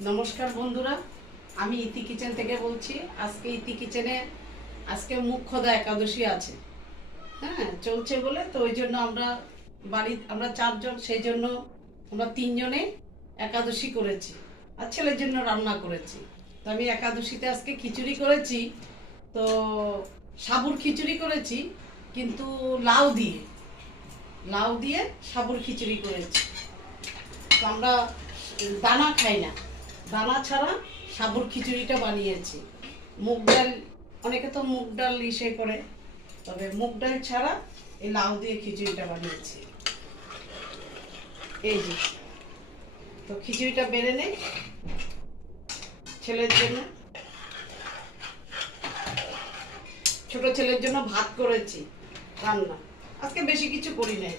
নমস্কার বন্ধুরা, আমি ইতি কিচেন থেকে বলছি। আজকে ইতি কিচেনে আজকে মুখ্যদা একাদশী আছে। হ্যাঁ, চলছে বলে তো ওই জন্য আমরা চারজন, সেই জন্য আমরা তিনজনে একাদশী করেছি আর ছেলের জন্য রান্না করেছি। তো আমি একাদশীতে আজকে খিচুড়ি করেছি। তো সাবুর খিচুড়ি করেছি, কিন্তু লাউ দিয়ে লাউ দিয়ে সাবুর খিচুড়ি করেছি। তো আমরা দানা খাই না, দানা ছাড়া সাবুর খিচুড়িটা বানিয়েছি। মুগ ডাল, অনেকে তো মুগ ডাল ইসে করে, তবে মুগ ডাল ছাড়া এই লাউ দিয়ে খিচুড়িটা বানিয়েছি। এই যে, তো খিচুড়িটা বেড়ে নেই ছেলের জন্য। ছোট ছেলের জন্য ভাত করেছি রান্না, আজকে বেশি কিছু করি নাই।